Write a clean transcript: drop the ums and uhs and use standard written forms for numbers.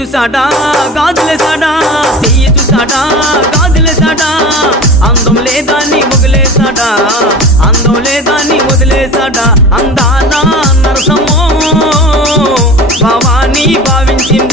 చూసాడా గాజులేసాడా, చెయ్యి చూసాడా గాజులేసాడా, అందం లేదా నీ వదిలేసాడా, అందం లేదా నీ వదిలేసాడా, అందానా నరసమో భవానీ భావించింది